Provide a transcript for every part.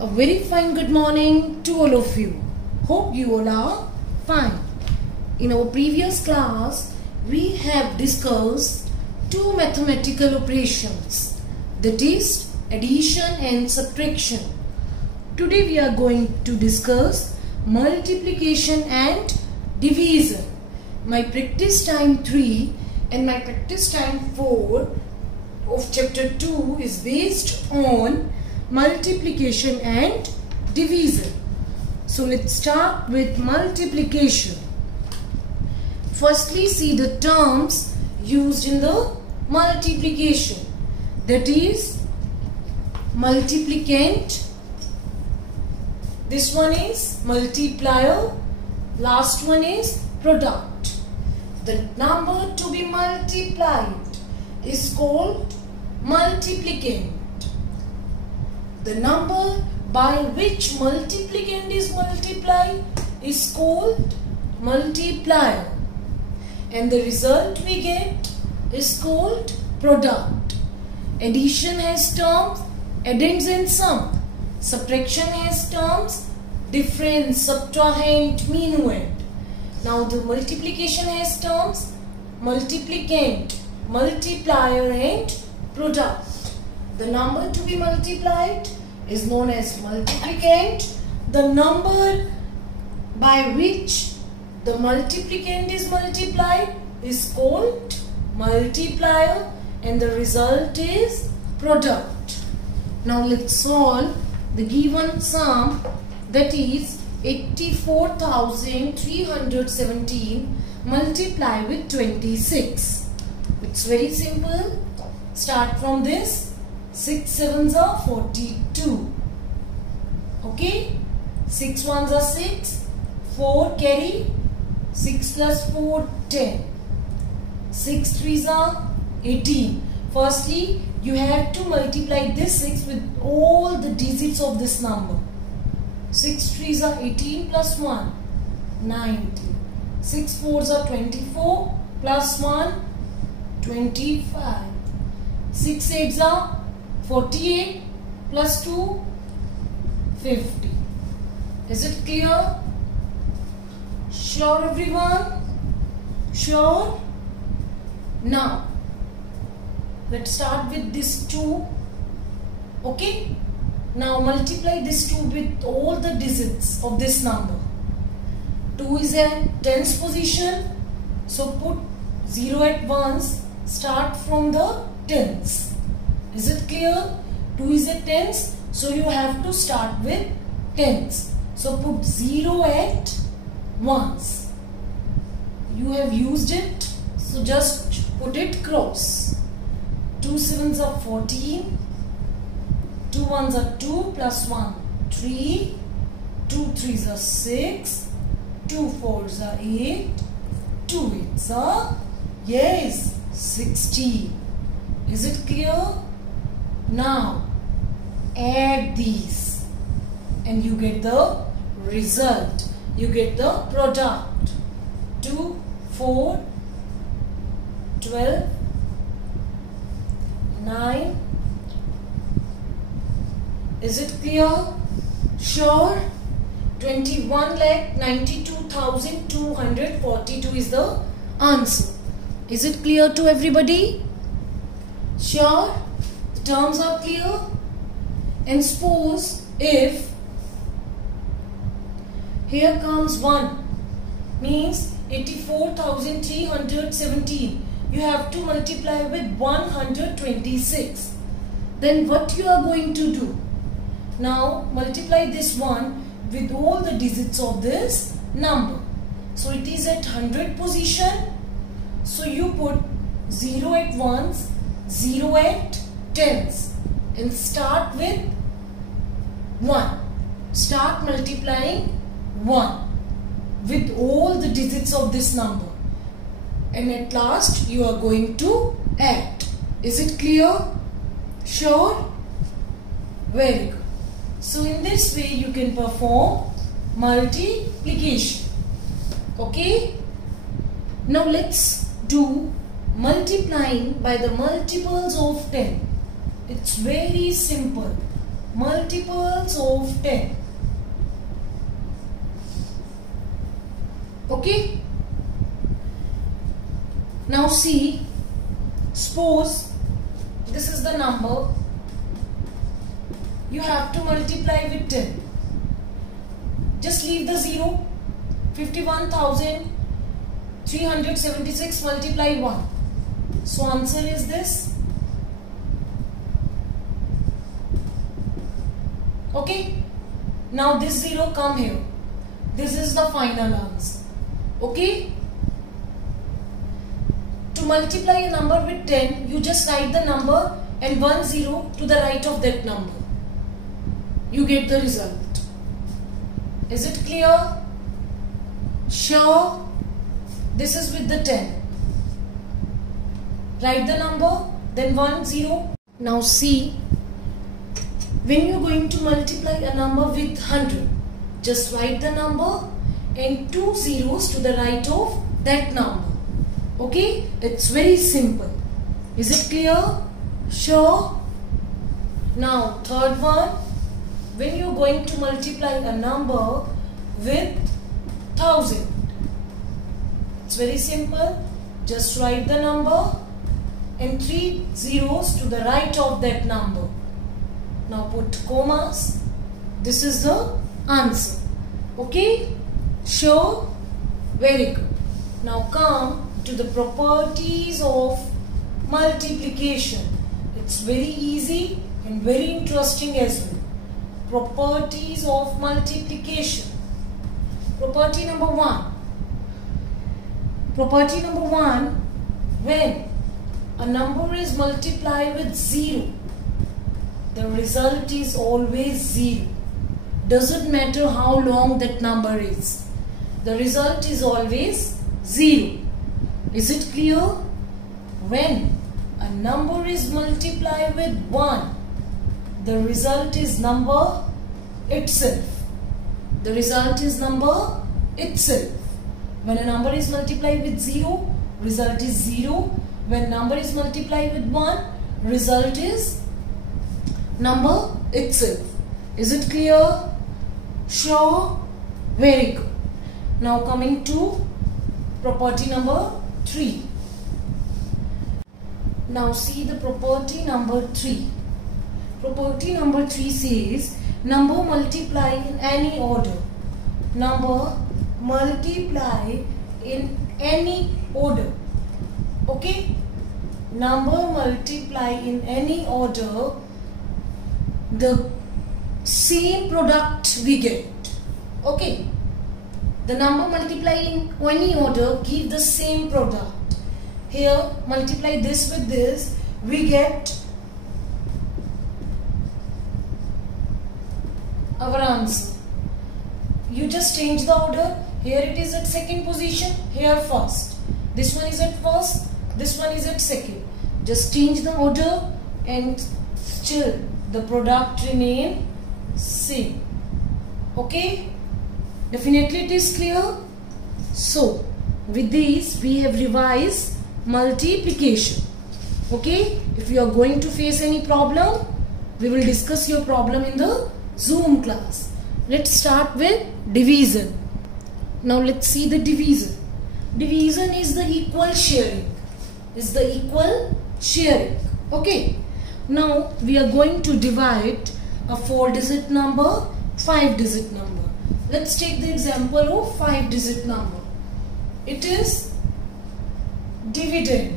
A very fine good morning to all of you. Hope you all are fine. In our previous class, we have discussed two mathematical operations, that is addition and subtraction. Today we are going to discuss multiplication and division. My practice time 3 and my practice time 4 of chapter 2 is based on multiplication and division. So let's start with multiplication. Firstly, see the terms used in the multiplication, that is multiplicand, this one is multiplier, last one is product. The number to be multiplied is called multiplicand. The number by which multiplicand is multiplied is called multiplier, and the result we get is called product. Addition has terms addends and sum. Subtraction has terms difference, subtrahend, minuend. Now the multiplication has terms multiplicand, multiplier and product. The number to be multiplied is known as multiplicand. The number by which the multiplicand is multiplied is called multiplier, and the result is product. Now let's solve the given sum, that is 84,317 multiply with 26. It's very simple. Start from this. 6 sevens are 42. Okay, 6 ones are 6, 4 carry, 6 plus 4 10, 6 threes are 18. Firstly, you have to multiply this 6 with all the digits of this number. 6 threes are 18 plus 1 19, 6 fours are 24 plus 1 25, 6 eights are 48 plus 2 50. Is it clear? Sure everyone? Sure? Now let's start with this 2. Okay? Now multiply this 2 with all the digits of this number. 2 is at tens position, so put 0 at once. Start from the tens. Is it clear? 2 is at tens, so you have to start with tens. So put 0 at ones. You have used it, so just put it cross. 2 sevens are 14, 2 ones are 2 plus 1 3, 2 threes are 6, 2 fours are 8, 2 eights are 16. Is it clear? Now add these and you get the result. You get the product. 2, 4, 12, 9. Is it clear? Sure? 21,92,242 is the answer. Is it clear to everybody? Sure? The terms are clear? And suppose if here comes 1, means 84,317, you have to multiply with 126. Then what you are going to do? Now multiply this 1 with all the digits of this number. So it is at 100 position. So you put 0 at ones, 0 at tens, and start with 1. Start multiplying 1 with all the digits of this number, and at last you are going to add. Is it clear? Sure? Very good. So in this way you can perform multiplication. Okay? Now let's do multiplying by the multiples of 10. It's very simple. multiples of 10. Okay. Now see, suppose this is the number, you have to multiply with 10. Just leave the 0. 51,376 multiply 1. So answer is this. Okay. Now this 0 come here. This is the final answer. Okay. To multiply a number with 10, you just write the number and 1 0 to the right of that number. You get the result. Is it clear? Sure. This is with the 10. Write the number, then 1 0. Now see, when you are going to multiply a number with 100, just write the number and 2 zeros to the right of that number. Okay, it's very simple. Is it clear? Sure. Now third one, when you are going to multiply a number with 1000, it's very simple. Just write the number and 3 zeros to the right of that number. Now put commas. This is the answer. Okay? Sure? Very good. Now come to the properties of multiplication. It's very easy and very interesting as well. Properties of multiplication. Property number 1. Property number 1, when a number is multiplied with 0, the result is always 0. Doesn't matter how long that number is. The result is always 0. Is it clear? When a number is multiplied with 1, the result is number itself. The result is number itself. When a number is multiplied with 0, result is 0. When number is multiplied with 1, result is number itself. Is it clear? Sure? Very good. Now coming to property number 3. Now see the property number 3. Property number 3 says number multiply in any order. Number multiply in any order. Okay? Number multiply in any order, the same product we get. Okay? The number multiply in any order give the same product. Here multiply this with this, we get our answer. You just change the order. Here it is at second position, here first. This one is at first, this one is at second. Just change the order and still the product remain same. Okay? Definitely it is clear. So with these we have revised multiplication. Okay? If you are going to face any problem, we will discuss your problem in the Zoom class. Let's start with division. Now let's see the division. Division is the equal sharing. Is the equal sharing. Okay. Now we are going to divide a 4-digit number, 5-digit number. Let's take the example of 5-digit number. It is dividend.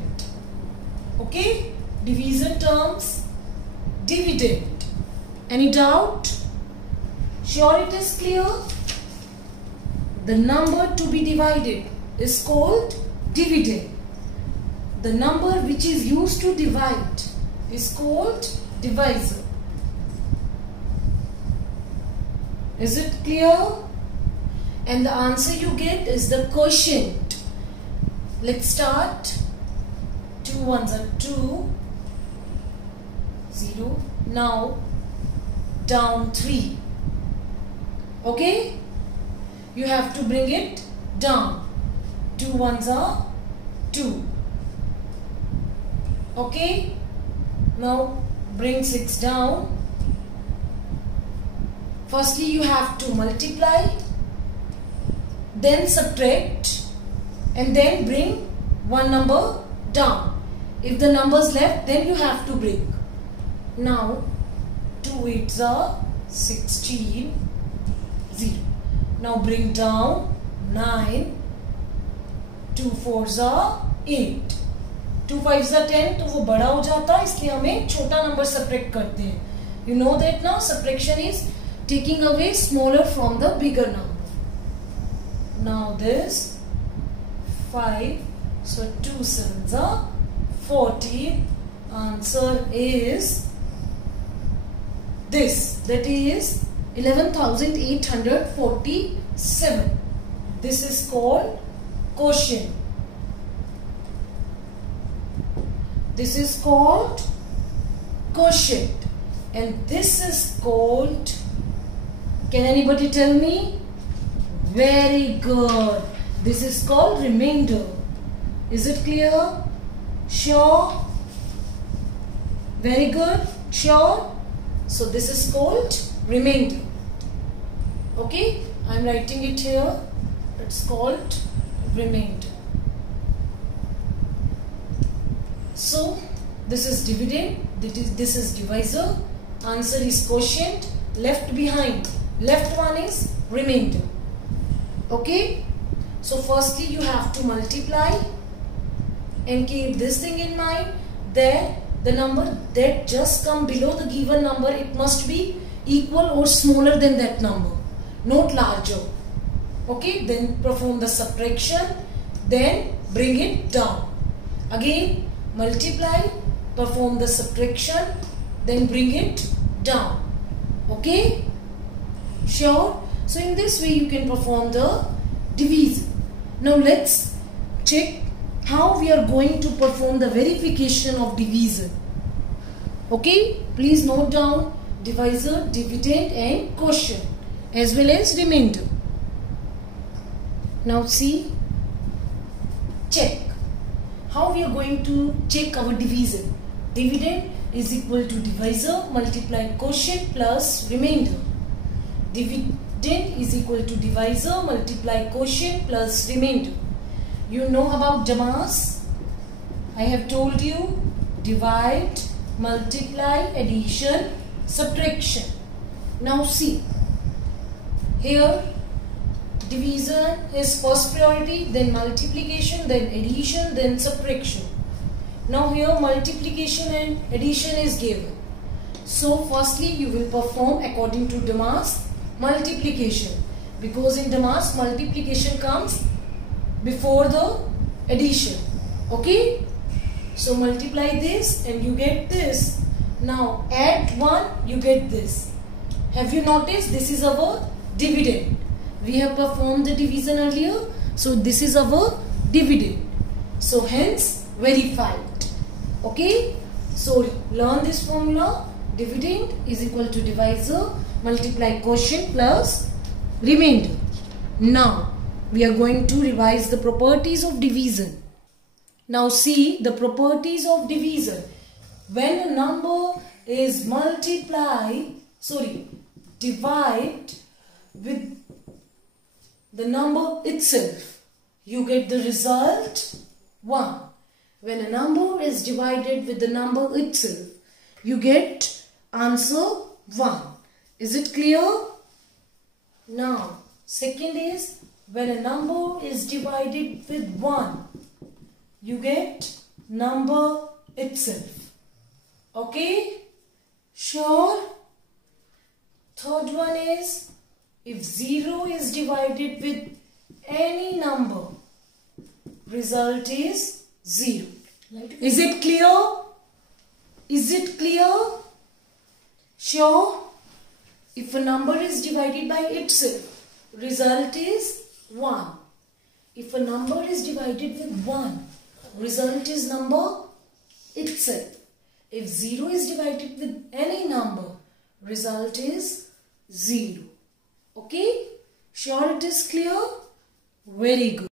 Okay. Division terms, dividend. Any doubt? Sure it is clear? The number to be divided is called dividend. The number which is used to divide is called divisor. Is it clear? And the answer you get is the quotient. Let's start. 2 ones are 2, 0. Now down 3. Okay? You have to bring it down. 2 ones are 2. Okay? Now bring 6 down. Firstly, you have to multiply, then subtract, and then bring one number down. If the number is left, then you have to bring. Now, 2 8s are 16, 0. Now bring down 9, 2 4s are 8, 2 5s are 10, तो वो बड़ा हो जाता है, इसलिए हमें छोटा number subtract करते हैं. You know that now subtraction is taking away smaller from the bigger number. Now this 5, so 2 7s are 14. Answer is this, that is 11,847. This is called quotient. This is called quotient. And this is called, can anybody tell me? Very good. This is called remainder. Is it clear? Sure? Very good. Sure? So this is called remainder. Okay? I am writing it here. It's called remainder. So this is dividend. This is divisor. Answer is quotient. Left behind. Left one is remainder. Okay? So firstly you have to multiply and keep this thing in mind that the number that just come below the given number, it must be equal or smaller than that number, not larger. Okay? Then perform the subtraction, then bring it down. Again multiply, perform the subtraction, then bring it down. Okay? Sure? So in this way you can perform the division. Now let's check how we are going to perform the verification of division. Okay? Please note down divisor, dividend and quotient as well as remainder. Now see, check how we are going to check our division. Dividend is equal to divisor multiply quotient plus remainder. Dividend is equal to divisor multiply quotient plus remainder. You know about Damas. I have told you divide, multiply, addition, subtraction. Now see, here division is first priority, then multiplication, then addition, then subtraction. Now here multiplication and addition is given. So firstly you will perform according to Damas multiplication, because in Damas multiplication comes before the addition. Okay? So multiply this and you get this. Now add 1, you get this. Have you noticed this is our dividend? We have performed the division earlier. So this is our dividend. So hence verified. Okay? So learn this formula. Dividend is equal to divisor multiply quotient plus remainder. Now we are going to revise the properties of division. Now see the properties of division. When a number is divide with the number itself, you get the result 1. When a number is divided with the number itself, you get answer 1. Is it clear? Now, second is when a number is divided with 1, you get number itself. Okay? Sure? Third one is if 0 is divided with any number, result is 0. Is it clear? Is it clear? Sure? If a number is divided by itself, result is 1. If a number is divided with 1, result is number itself. If 0 is divided with any number, result is 0. Okay? Sure it is clear? Very good.